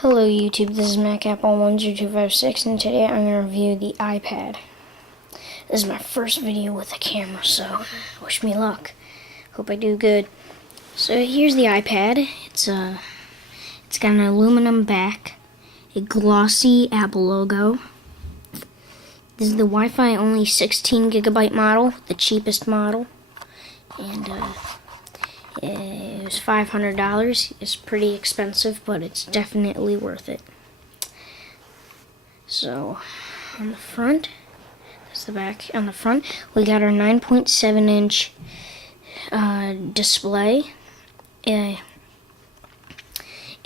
Hello YouTube, this is MacApple10256 and today I'm going to review the iPad. This is my first video with a camera, so wish me luck. Hope I do good. So here's the iPad. It's got an aluminum back, a glossy Apple logo. This is the Wi-Fi only 16GB model, the cheapest model. And it was $500. It's pretty expensive, but it's definitely worth it. So, on the front, that's the back. On the front, we got our 9.7-inch display. It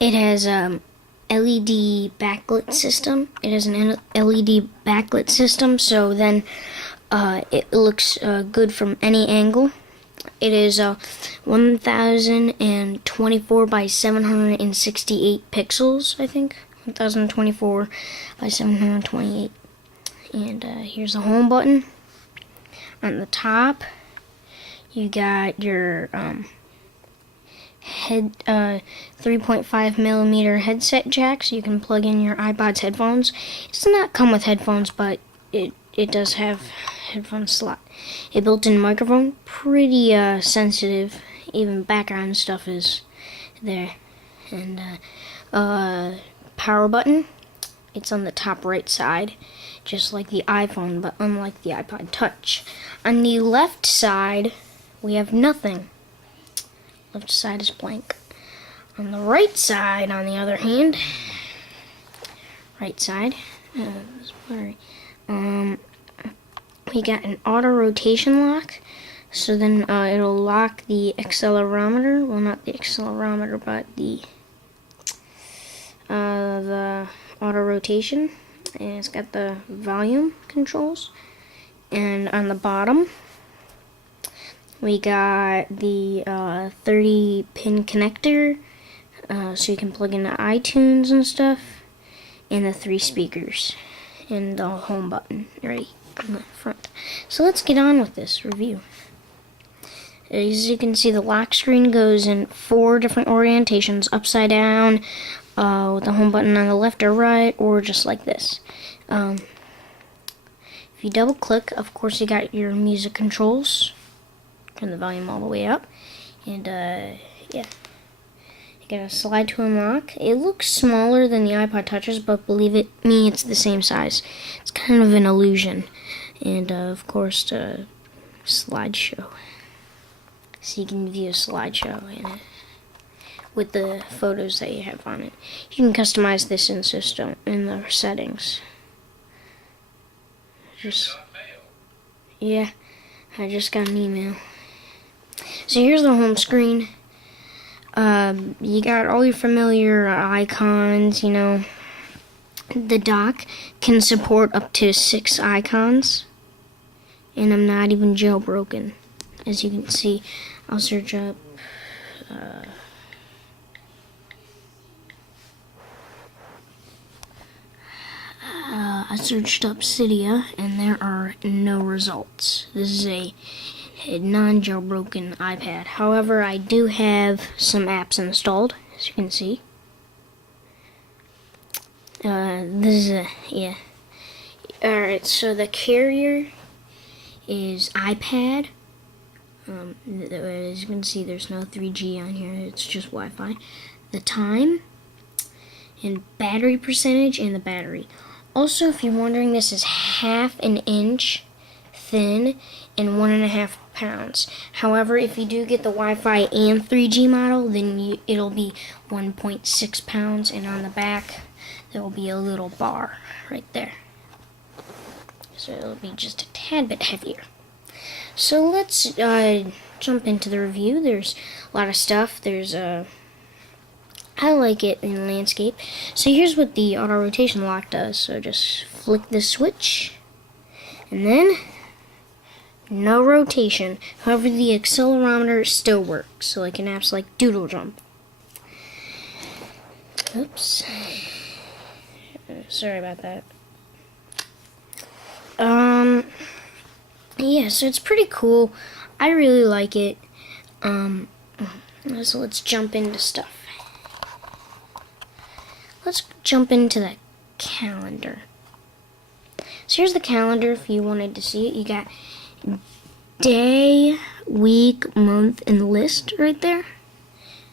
has LED backlit system. It has an LED backlit system, so then it looks good from any angle. It is 1024 by 768 pixels, I think. 1024 by 728. And here's the home button. On the top, you got your 3.5 millimeter headset jack, so you can plug in your iPod's headphones. It does not come with headphones, but it does have headphone slot. A built-in microphone, pretty sensitive. Even background stuff is there. And power button. It's on the top right side, just like the iPhone, but unlike the iPod Touch. On the left side, we have nothing. Left side is blank. On the right side, on the other hand, right side, we got an auto rotation lock, so then it'll lock the accelerometer. Well, not the accelerometer, but the auto rotation. And it's got the volume controls. And on the bottom, we got the 30-pin connector, so you can plug into iTunes and stuff, and the 3 speakers, and the home button right on the front. So let's get on with this review. As you can see, the lock screen goes in 4 different orientations: upside down, with the home button on the left or right, or just like this. If you double click, of course you got your music controls. Turn the volume all the way up, and yeah, you got a slide to unlock. It looks smaller than the iPod Touches, but believe me, it's the same size. It's kind of an illusion. And of course, the slideshow, so you can view a slideshow in it with the photos that you have on it. You can customize this in the settings. Yeah, I just got an email. So here's the home screen. You got all your familiar icons, you know. The dock can support up to 6 icons. And I'm not even jailbroken. As you can see, I'll search up I searched up Cydia, and there are no results. This is a non-jailbroken iPad. However, I do have some apps installed, as you can see. This is yeah. Alright, so the carrier is iPad. As you can see, there's no 3G on here, it's just Wi-Fi. The time, and battery percentage, and the battery. Also, if you're wondering, this is ½ an inch thin and 1.5 pounds. However, if you do get the Wi-Fi and 3G model, then it'll be 1.6 pounds, and on the back there will be a little bar right there. So it'll be just a tad bit heavier. So let's jump into the review. There's a lot of stuff. There's I like it in landscape. So here's what the auto rotation lock does. So just flick the switch, and then no rotation. However, the accelerometer still works. So like in apps like Doodle Jump. Oops. Sorry about that. Yeah, so it's pretty cool. I really like it. So let's jump into stuff. let's jump into the calendar. So here's the calendar if you wanted to see it. You got day, week, month, and list right there.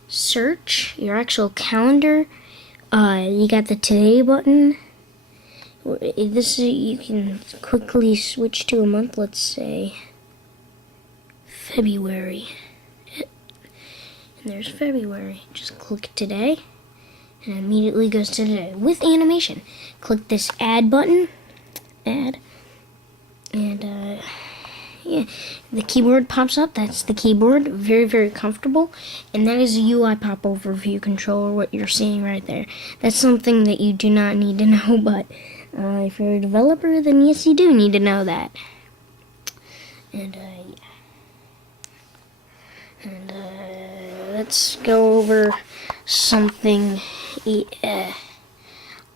Search your actual calendar. You got the today button. You can quickly switch to a month. Let's say February. And there's February. Just click today, and it immediately goes to today with animation. Click this add button. Add. And yeah, the keyboard pops up. That's the keyboard. Very, very comfortable. And that is a UI pop-over view controller, what you're seeing right there. That's something that you do not need to know, but if you're a developer, then yes, you do need to know that. And, yeah. And, let's go over something,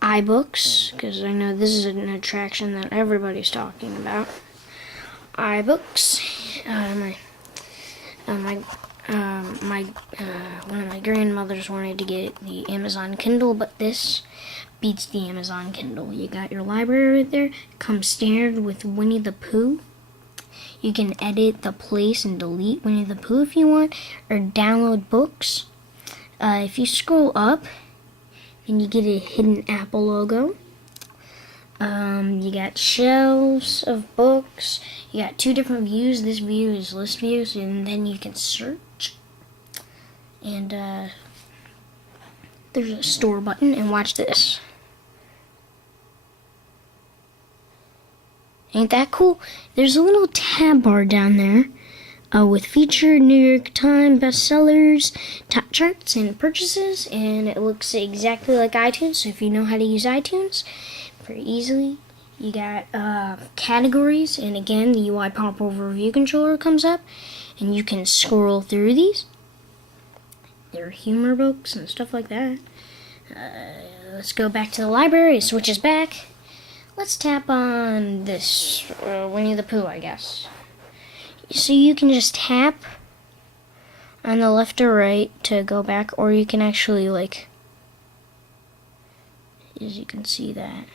iBooks, because I know this is an attraction that everybody's talking about. iBooks. One of my grandmothers wanted to get the Amazon Kindle, but this beats the Amazon Kindle. You got your library right there. Comes standard with Winnie the Pooh. You can edit the place and delete Winnie the Pooh if you want, or download books. If you scroll up, and you get a hidden Apple logo. You got shelves of books. You got two different views. This view is list views, and then you can search. And there's a store button, and watch this. Ain't that cool? There's a little tab bar down there with featured New York Times bestsellers, top charts, and purchases, and it looks exactly like iTunes. So if you know how to use iTunes very easily, you got categories, and again, the UI pop-over view controller comes up, and you can scroll through these. There are humor books and stuff like that. Let's go back to the library. It switches back. Let's tap on this Winnie the Pooh, I guess. So you can just tap on the left or right to go back, or you can actually, like, as you can see that.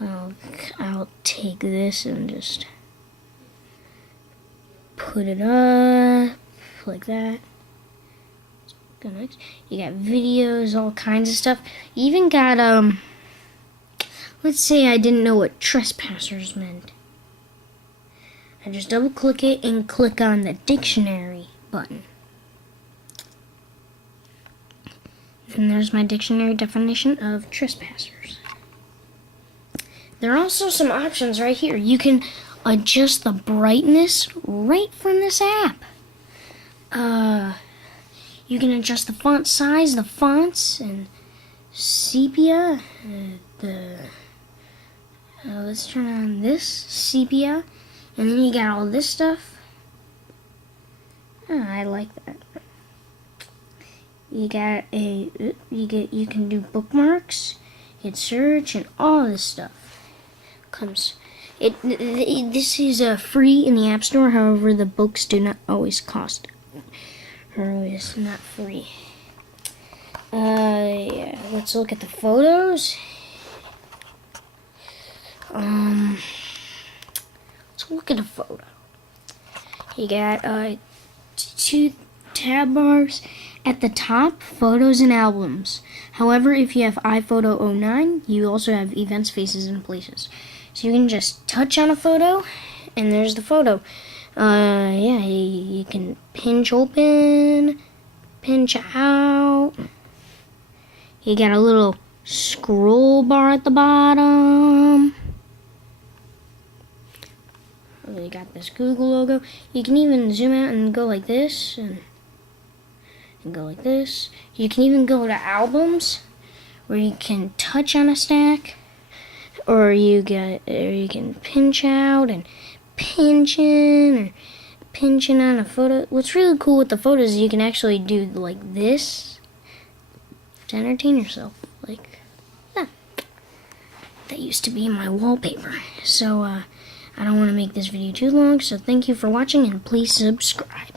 Well, I'll take this and just put it up like that. Go next. You got videos, all kinds of stuff. You even got, let's say I didn't know what trespassers meant. I just double click it and click on the dictionary button. And there's my dictionary definition of trespassers. There are also some options right here. You can adjust the brightness right from this app. You can adjust the font size, the fonts, and sepia. Let's turn on this sepia. And then you got all this stuff. Oh, I like that. You got you can do bookmarks, hit search, and all this stuff this is free in the App Store. However, the books do not always cost, or always not free. Yeah. Let's look at the photos. Let's look at a photo. You got two tab bars at the top, photos and albums. However, if you have iPhoto 09, you also have events, faces, and places. So you can just touch on a photo, and there's the photo. Yeah, you can pinch open, pinch out. You got a little scroll bar at the bottom. You got this Google logo. You can even zoom out and go like this, and go like this. You can even go to albums, where you can touch on a stack, or you can pinch out and pinch in, or pinch in on a photo. What's really cool with the photos is you can actually do like this to entertain yourself, like that. That used to be my wallpaper. So I don't want to make this video too long, so thank you for watching, and please subscribe.